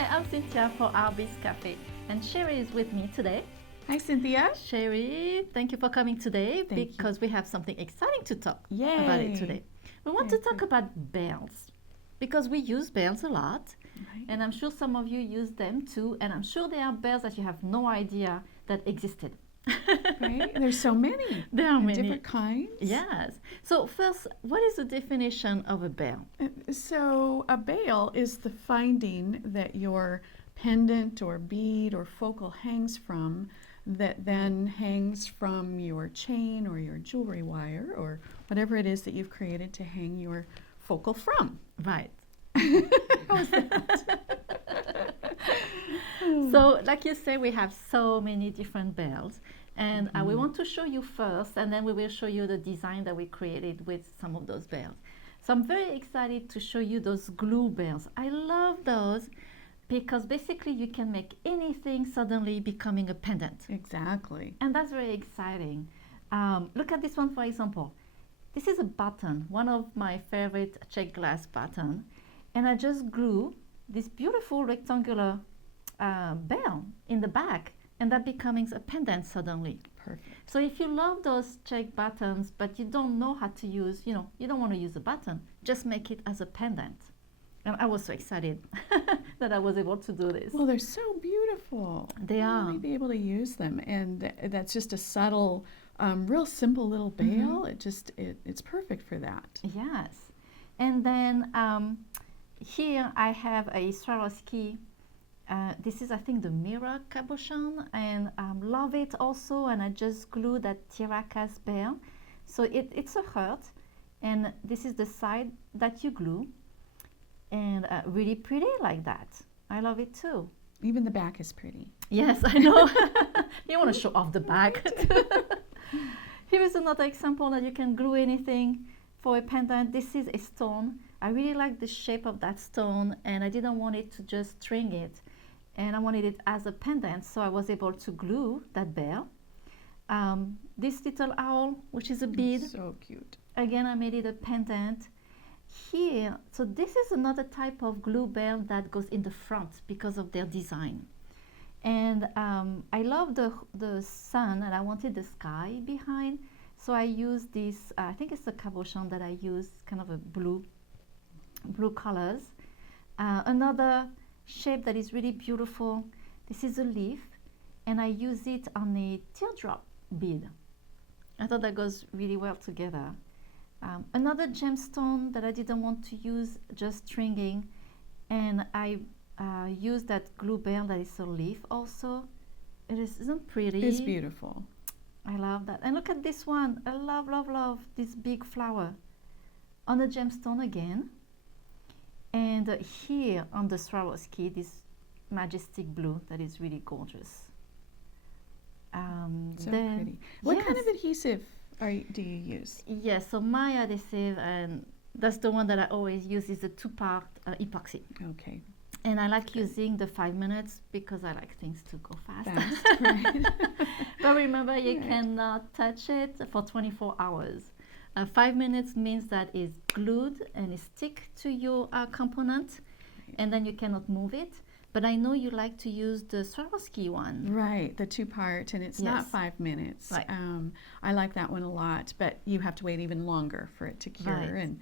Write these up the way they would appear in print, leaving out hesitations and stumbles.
Hi, I'm Cynthia for Artbeads Cafe, and Cheri is with me today. Hi, Cynthia. Cheri, thank you for coming today because we have something exciting to talk about it today. We want to talk about bells because we use bells a lot, and I'm sure some of you use them too, and I'm sure there are bells that you have no idea that existed. Right? There's so many. There are many different kinds. Yes. So first, what is the definition of a bell? So a bell is the finding that your pendant or bead or focal hangs from, that then hangs from your chain or your jewelry wire or whatever it is that you've created to hang your focal from. Right. How was that? So, like you say, we have so many different bells, and we want to show you first, and then we will show you the design that we created with some of those bells. So I'm very excited to show you those glue bells. I love those because basically you can make anything suddenly becoming a pendant. Exactly. And that's very exciting. Look at this one, for example. This is a button, one of my favorite check glass button, and I just glue this beautiful rectangular bell in the back, and that becomes a pendant suddenly. Perfect. So if you love those check buttons, but you don't know how to use, you don't want to use a button, just make it as a pendant. And I was so excited that I was able to do this. Well, they're so beautiful. They are. Really be able to use them, and that's just a subtle, real simple little bell. It's perfect for that. Yes. And then here I have a Swarovski. This is, I think, the mirror cabochon, and love it also. And I just glued that Tiracas bell. So it's a heart, and this is the side that you glue, and really pretty like that. I love it too. Even the back is pretty. Yes, I know. You want to show off the back. Here is another example that you can glue anything for a pendant. This is a stone. I really like the shape of that stone, and I didn't want it to just string it, and I wanted it as a pendant, so I was able to glue that bell. This little owl, which is a bead. So cute. Again, I made it a pendant. Here, so this is another type of glue bell that goes in the front because of their design. And I love the sun, and I wanted the sky behind, so I used this, I think it's a cabochon that I used, kind of a blue colors. Another shape that is really beautiful, this is a leaf, and I use it on a teardrop bead. I thought that goes really well together. Another gemstone that I didn't want to use just stringing, and I used that glue bell that is a leaf also. Isn't pretty? It's beautiful. I love that. And look at this one. I love this big flower on the gemstone again. And here on the Swarovski, this majestic blue that is really gorgeous. So pretty. What kind of adhesive do you use? Yes, so my adhesive, and that's the one that I always use, is the 2-part epoxy. Okay. And I like using the 5 minutes because I like things to go fast. Right. But remember, you cannot touch it for 24 hours. 5 minutes means that it's glued and it stick to your component, and then you cannot move it. But I know you like to use the Swarovski one. Right, the 2-part, and it's not 5 minutes. Right. I like that one a lot, but you have to wait even longer for it to cure. Right. And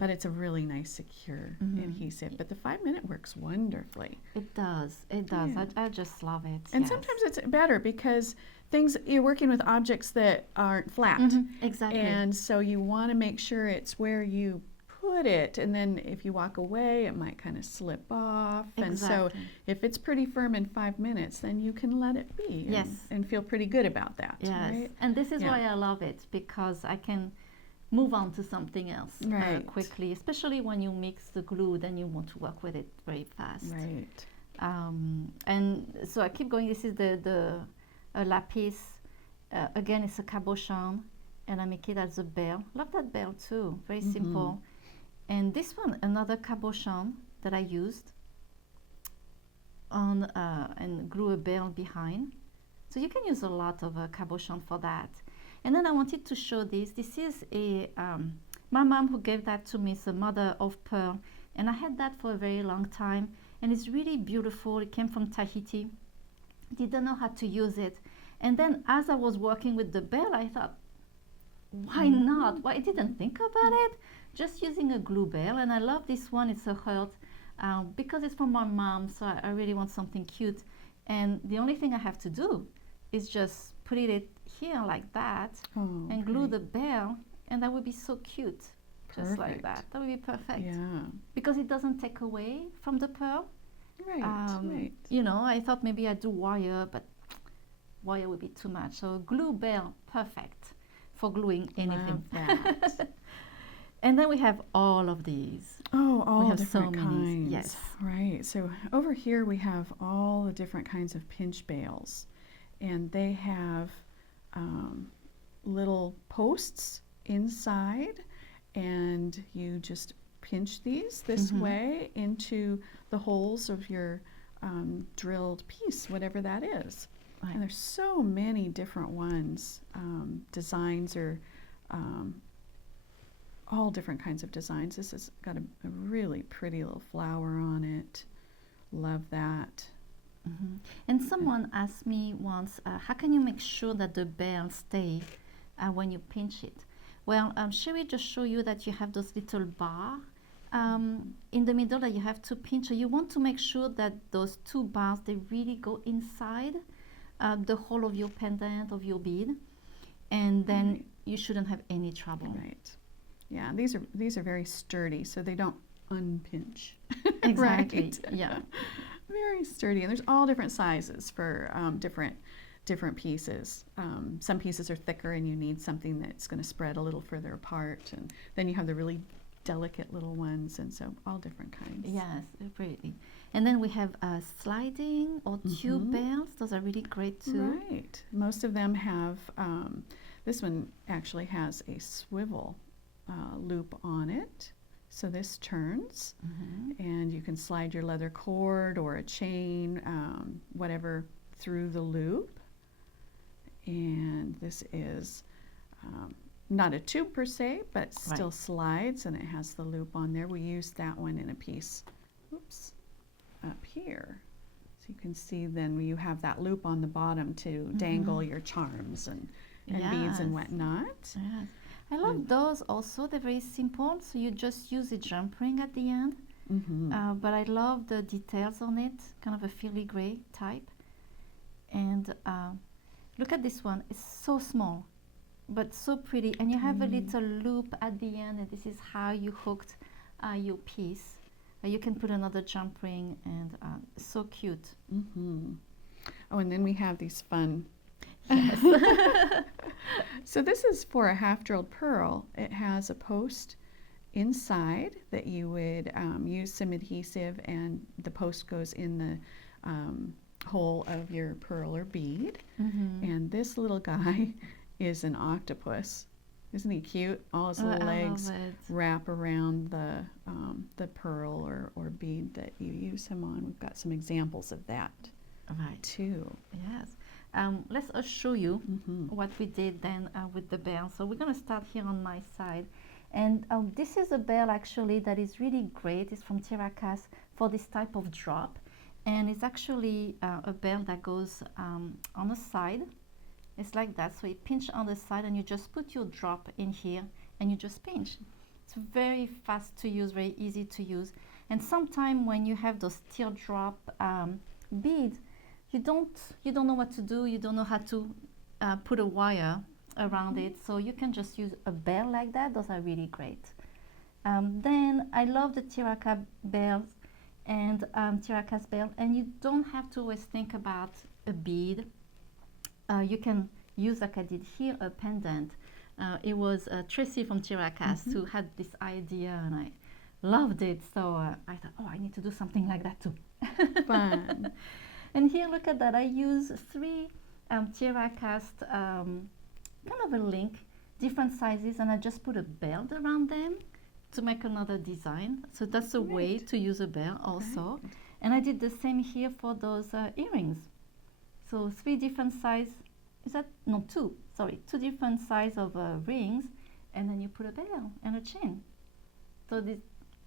but it's a really nice, secure adhesive. But the 5-minute works wonderfully. It does. It does. Yeah. I just love it. And sometimes it's better because you're working with objects that aren't flat. Exactly. And so you want to make sure it's where you put it, and then if you walk away it might kind of slip off. And so if it's pretty firm in 5 minutes, then you can let it be. And feel pretty good about that. Yes. Right? And this is why I love it, because I can move on to something else quickly, especially when you mix the glue, then you want to work with it very fast. Right. And so I keep going. This is the lapis. Again, it's a cabochon, and I make it as a bell. Love that bell too. Very simple. And this one, another cabochon that I used on and glue a bell behind. So you can use a lot of cabochon for that. And then I wanted to show this. This is my mom who gave that to me. It's a mother of pearl, and I had that for a very long time. and it's really beautiful. It came from Tahiti. Didn't know how to use it. And then as I was working with the bell, I thought, why not? Why I didn't think about it? Just using a glue bell. And I love this one. It's a heart because it's from my mom, so I really want something cute. And the only thing I have to do is just put it here like that and glue the bell, and that would be so cute. Just like that. That would be perfect. Yeah. Because it doesn't take away from the pearl. Right, right. You know, I thought maybe I'd do wire, but wire would be too much. So glue bell, perfect for gluing anything. Love that. And then we have all of these. Oh, all we have different so kinds. many. Yes. Right. So over here we have all the different kinds of pinch bails, and they have little posts inside, and you just pinch these this way into the holes of your drilled piece, whatever that is. Right. And there's so many different ones. Designs are all different kinds of designs. This has got a really pretty little flower on it. Love that. And someone asked me once, how can you make sure that the bell stay when you pinch it? Well, Cheri just show you that you have those little bar in the middle that you have to pinch. So you want to make sure that those two bars, they really go inside the hole of your pendant, of your bead, and then you shouldn't have any trouble. Right. Yeah, these are very sturdy, so they don't unpinch. Exactly. Right? Yeah. Very sturdy, and there's all different sizes for different pieces. Some pieces are thicker, and you need something that's going to spread a little further apart, and then you have the really delicate little ones, and so all different kinds. Yes, pretty. And then we have sliding or tube bells. Those are really great too. Right. Most of them have. This one actually has a swivel loop on it. So this turns, and you can slide your leather cord or a chain, whatever, through the loop. And this is not a tube per se, but still slides, and it has the loop on there. We used that one in a piece, up here. So you can see then you have that loop on the bottom to dangle your charms and beads and whatnot. Yes. I love those also. They're very simple, so you just use a jump ring at the end. But I love the details on it, kind of a filigree type. And look at this one. It's so small, but so pretty. And you have a little loop at the end, and this is how you hooked your piece. You can put another jump ring, and so cute. Oh, and then we have these fun. Yes. So this is for a half-drilled pearl. It has a post inside that you would use some adhesive, and the post goes in the hole of your pearl or bead. And this little guy is an octopus. Isn't he cute? All his little legs wrap around the pearl or bead that you use him on. We've got some examples of that too. Yes. Let's show you what we did then with the bell. So we're going to start here on my side. And this is a bell actually that is really great. It's from Tiracas for this type of drop. And it's actually a bell that goes on the side. It's like that. So you pinch on the side, and you just put your drop in here, and you just pinch. It's very fast to use, very easy to use. And sometimes when you have those teardrop beads, you don't know what to do. You don't know how to put a wire around it. So you can just use a bell like that. Those are really great. Then I love the Tiracas bells and Tiracas bell. And you don't have to always think about a bead. You can use, like I did here, a pendant. It was Tracy from Tiracas who had this idea, and I loved it. So I thought, oh, I need to do something like that too. Fun. And here, look at that. I use 3 Tiracas kind of a link, different sizes, and I just put a belt around them to make another design. So that's a way to use a bell also. And I did the same here for those earrings. So 3 different size, no, 2 different size of rings, and then you put a bell and a chain. So there's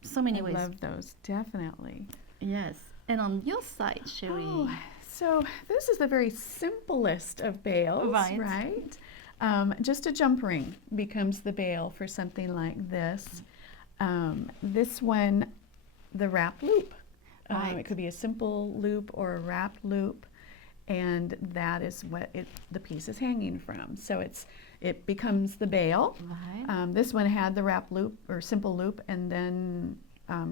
so many ways. I love those, definitely. Yes. And on your side, Cheri. Oh, so this is the very simplest of bails, Right. right? Just a jump ring becomes the bail for something like this. This one, the wrap loop. Right. It could be a simple loop or a wrap loop, and that is what the piece is hanging from. So it becomes the bail. Right. This one had the wrap loop or simple loop, and then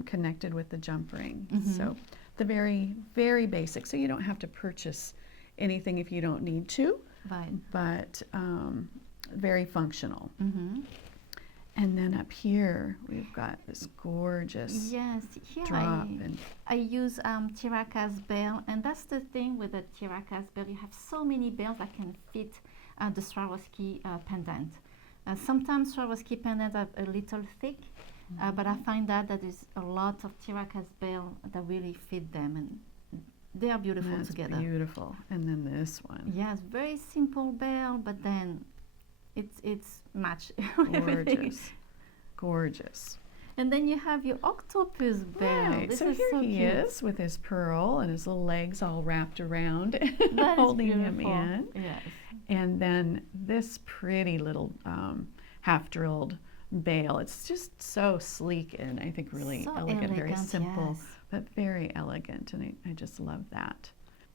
connected with the jump ring. So the very, very basic. So you don't have to purchase anything if you don't need to, Right. but very functional. Mm-hmm. And then up here, we've got this gorgeous Yes, here drop. And I use Tiraka's bell, and that's the thing with the Tiraka's bell. You have so many bells that can fit the Swarovski pendant. Sometimes Swarovski pendants are a little thick, but I find that there's a lot of Tiraka's bell that really fit them, and they are beautiful that's together. beautiful. And then this one, Yes, very simple bell, but then it's matched with everything. gorgeous, gorgeous. And then you have your octopus bell. Right, This so is here so he cute. is with his pearl and his little legs all wrapped around, That is holding him beautiful. in. Yes. And then this pretty little half-drilled bail. It's just so sleek and I think really So elegant, very elegant, simple, yes. but very elegant. And I just love that.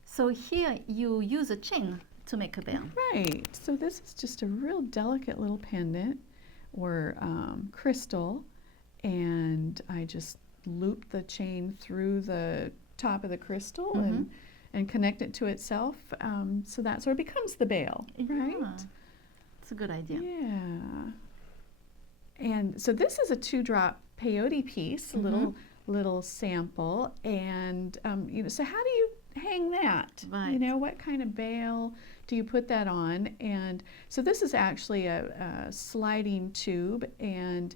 So here you use a chain to make a bell. Right. So this is just a real delicate little pendant or crystal, and I just loop the chain through the top of the crystal and connect it to itself. So that sort of becomes the bail, right? Yeah. It's a good idea. Yeah. And so this is a 2-drop peyote piece, a little sample, and so how do you hang that? Right. What kind of bail do you put that on? And so this is actually a sliding tube, and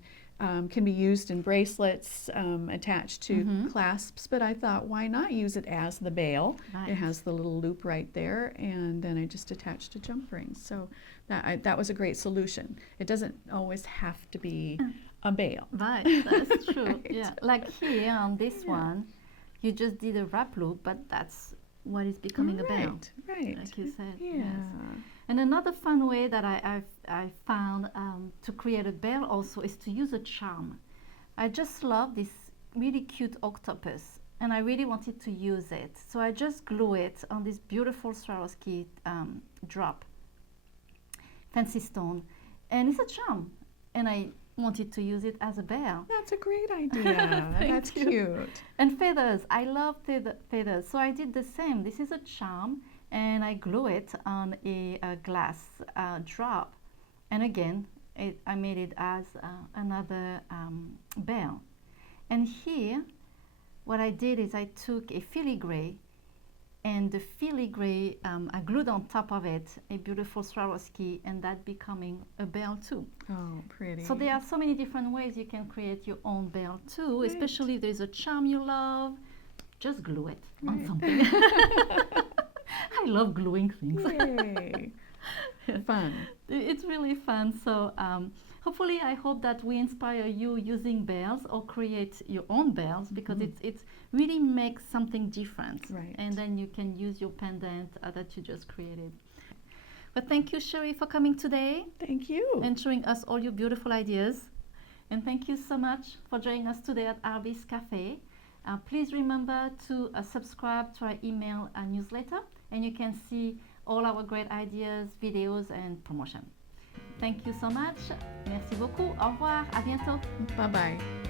can be used in bracelets attached to clasps, but I thought, why not use it as the bail? Right. It has the little loop right there, and then I just attached a jump ring. So that was a great solution. It doesn't always have to be a bail. Right, that's true. Right. Yeah, like here on this one, you just did a wrap loop, but that's what is becoming a bell, Right. like you said. Yeah. Yes. And another fun way that I found to create a bell also is to use a charm. I just love this really cute octopus, and I really wanted to use it. So I just glue it on this beautiful Swarovski drop, fancy stone, and it's a charm. And I wanted to use it as a bell. That's a great idea. Thank That's you. cute. And feathers, I love feathers. So I did the same. This is a charm, and I glue it on a glass drop. And again, I made it as another bell. And here, what I did is I took a filigree, and the filigree, I glued on top of it a beautiful Swarovski, and that becoming a bell too. Oh, pretty. So there are so many different ways you can create your own bell too, Right. especially if there's a charm you love, just glue it on Right. something. I love gluing things. Yay. Fun. It's really fun. So hopefully I hope that we inspire you using bells or create your own bells, because it's really makes something different. Right. And then you can use your pendant that you just created. But thank you, Cheri, for coming today Thank you. and showing us all your beautiful ideas. And thank you so much for joining us today at Artbeads Cafe. Please remember to subscribe to our email newsletter, and you can see all our great ideas, videos, and promotion. Thank you so much. Merci beaucoup. Au revoir. À bientôt. Bye-bye.